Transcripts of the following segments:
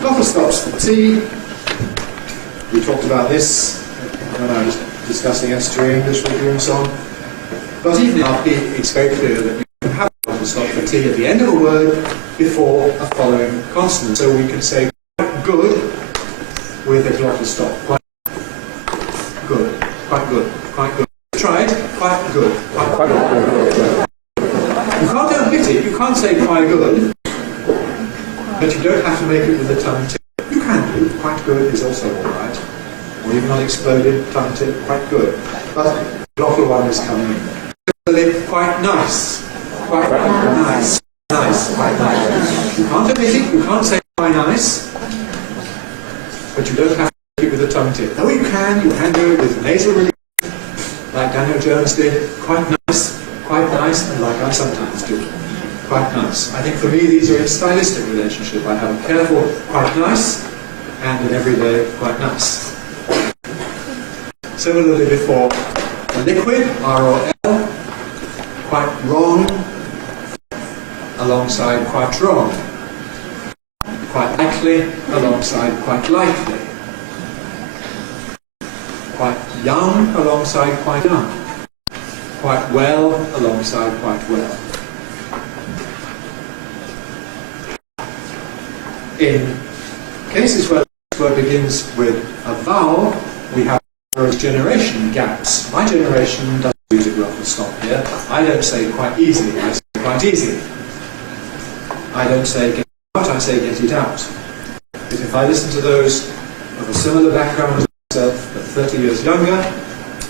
Glottal stops for T. We talked about this when I was discussing estuary English with you and so on. But even now, it's very clear that you can have a glottal stop for T at the end of a word before a following consonant. So we can say quite good with a glottal stop. Quite good, quite good, quite good. Try it. Quite good, quite good. You can't omit it. You can't say quite good, but you don't have to make it with the tongue tip. You can do. Quite good is also all right. Or even unexploded, tongue tip, quite good. But the glottal one is coming in. Similarly, quite nice. Quite nice. Nice. Quite nice. You can't omit it. You can't say quite nice, but you don't have to make it with the tongue tip. No, you can do it with nasal release, like Daniel Jones did. Quite nice, and like I sometimes do. Quite nice. I think for me these are in stylistic relationship. I have a careful quite nice and an everyday quite nice. Similarly before a liquid, R-O-L, quite wrong alongside quite wrong. Quite likely alongside quite likely. Quite young alongside quite young. Quite well alongside quite well. In cases where the word begins with a vowel, we have generation gaps. My generation doesn't use a glottal stop here. I don't say quite easy, I say quite easy. I don't say get it out, I say get it out. But if I listen to those of a similar background as myself, but 30 years younger,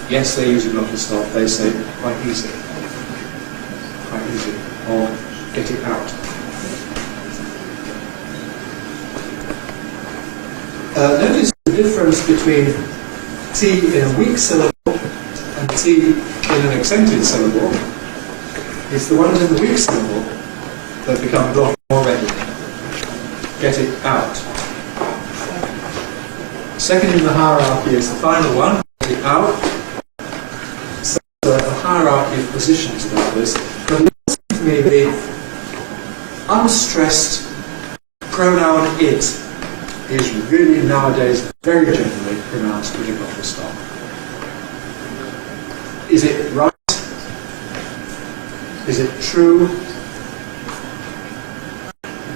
yes, they use a glottal stop, they say quite easy. Quite easy. Or get it out. Notice the difference between T in a weak syllable and T in an accented syllable. It's the ones in the weak syllable that become glottal already. Get it out. Second in the hierarchy is the final one, get it out. So a hierarchy of positions about this. But listen to me, the unstressed pronoun it is really nowadays very generally pronounced with a glottal stop. Is it right? Is it true?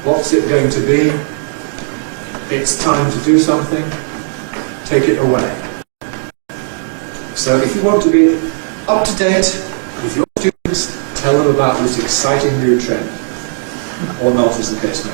What's it going to be? It's time to do something. Take it away. So if you want to be up to date with your students, tell them about this exciting new trend. Or not, as the case may be.